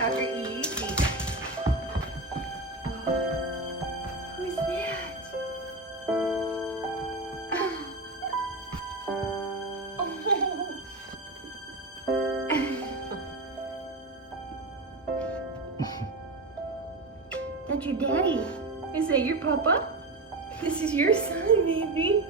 Dr. Easy. Who's that? That's your daddy. Is that your papa? This is your son, baby.